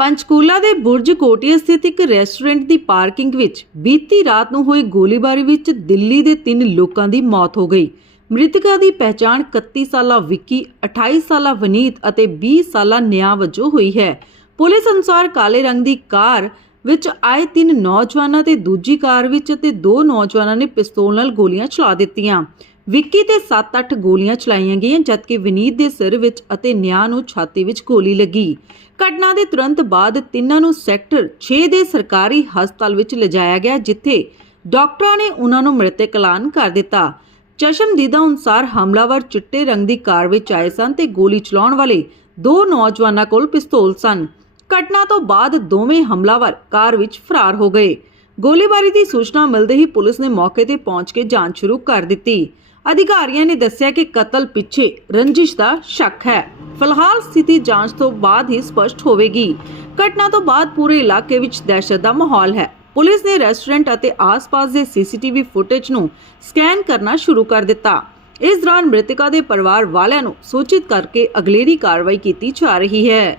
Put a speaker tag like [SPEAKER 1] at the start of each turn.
[SPEAKER 1] ਪੰਚਕੂਲਾ ਦੇ ਬੁਰਜ ਕੋਟੀਆ ਸਥਿਤ ਇੱਕ ਰੈਸਟੋਰੈਂਟ ਦੀ ਪਾਰਕਿੰਗ ਵਿੱਚ ਬੀਤੀ ਰਾਤ ਨੂੰ ਹੋਈ ਗੋਲੀਬਾਰੀ ਵਿੱਚ ਦਿੱਲੀ ਦੇ ਤਿੰਨ ਲੋਕਾਂ ਦੀ ਮੌਤ ਹੋ ਗਈ। ਮ੍ਰਿਤਕਾਂ ਦੀ ਪਹਿਚਾਣ 31 ਸਾਲਾ ਵਿੱਕੀ 28 ਸਾਲਾ ਵਨੀਤ ਅਤੇ 20 ਸਾਲਾ ਨਿਆ ਵਜੋਂ ਹੋਈ ਹੈ। ਪੁਲਿਸ ਅਨੁਸਾਰ ਕਾਲੇ ਰੰਗ ਦੀ ਕਾਰ ਵਿੱਚ ਆਏ ਤਿੰਨ ਨੌਜਵਾਨਾਂ ਤੇ ਦੂਜੀ ਕਾਰ ਵਿੱਚ ਅਤੇ ਦੋ ਨੌਜਵਾਨਾਂ ਨੇ ਪਿਸਤੌਲ ਨਾਲ ਗੋਲੀਆਂ ਚਲਾ ਦਿੱਤੀਆਂ। ਵਿੱਕੀ ਤੇ 7-8 ਗੋਲੀਆਂ ਚਲਾਈਆਂ ਗਈਆਂ, ਜਦਕਿ ਵਿਨੀਤ ਦੇ ਸਿਰ ਵਿੱਚ ਅਤੇ ਨਿਆ ਨੂੰ ਛਾਤੀ ਵਿੱਚ ਗੋਲੀ ਲੱਗੀ। ਘਟਨਾ ਦੇ ਤੁਰੰਤ ਬਾਅਦ ਤਿੰਨਾਂ ਨੂੰ ਸੈਕਟਰ 6 ਦੇ ਸਰਕਾਰੀ ਹਸਪਤਾਲ ਵਿੱਚ ਲਿਜਾਇਆ ਗਿਆ, ਜਿੱਥੇ ਡਾਕਟਰਾਂ ਨੇ ਉਹਨਾਂ ਨੂੰ ਮ੍ਰਿਤਕ ਐਲਾਨ ਕਰ ਦਿੱਤਾ। ਚਸ਼ਮਦੀਦਾ ਅਨੁਸਾਰ ਹਮਲਾਵਰ ਚਿੱਟੇ ਰੰਗ ਦੀ ਕਾਰ ਵਿੱਚ ਆਏ ਸਨ ਤੇ ਗੋਲੀ ਚਲਾਉਣ ਵਾਲੇ ਦੋ ਨੌਜਵਾਨਾਂ ਕੋਲ ਪਿਸਤੌਲ ਸਨ। ਘਟਨਾ ਤੋਂ ਬਾਅਦ ਦੋਵੇਂ ਹਮਲਾਵਰ ਕਾਰ ਵਿੱਚ ਫਰਾਰ ਹੋ ਗਏ। ਗੋਲੀਬਾਰੀ ਦੀ ਸੂਚਨਾ ਮਿਲਦੇ ਹੀ ਪੁਲਿਸ ਨੇ ਮੌਕੇ ਤੇ ਪਹੁੰਚ ਕੇ ਜਾਂਚ ਸ਼ੁਰੂ ਕਰ ਦਿੱਤੀ। ਅਧਿਕਾਰੀਆਂ ਨੇ ਦੱਸਿਆ ਕਿ ਕਤਲ ਪਿੱਛੇ ਰੰਜਿਸ਼ ਦਾ ਸ਼ੱਕ ਹੈ। ਫਿਲਹਾਲ ਸਥਿਤੀ ਜਾਂਚ ਤੋਂ ਬਾਅਦ ਹੀ ਸਪਸ਼ਟ ਹੋਵੇਗੀ। ਘਟਨਾ ਤੋਂ ਬਾਅਦ ਪੂਰੇ ਇਲਾਕੇ ਵਿੱਚ ਦਹਿਸ਼ਤ ਦਾ ਮਾਹੌਲ ਹੈ। ਪੁਲਿਸ ਨੇ ਰੈਸਟੋਰੈਂਟ ਅਤੇ ਆਸ-ਪਾਸ ਦੇ ਸੀਸੀਟੀਵੀ ਫੁਟੇਜ ਨੂੰ ਸਕੈਨ ਕਰਨਾ ਸ਼ੁਰੂ ਕਰ ਦਿੱਤਾ। ਇਸ ਦੌਰਾਨ ਮ੍ਰਿਤਕਾ ਦੇ ਪਰਿਵਾਰ ਵਾਲਿਆਂ ਨੂੰ ਸੂਚਿਤ ਕਰਕੇ ਅਗਲੇਰੀ ਕਾਰਵਾਈ ਕੀਤੀ ਜਾ ਰਹੀ ਹੈ।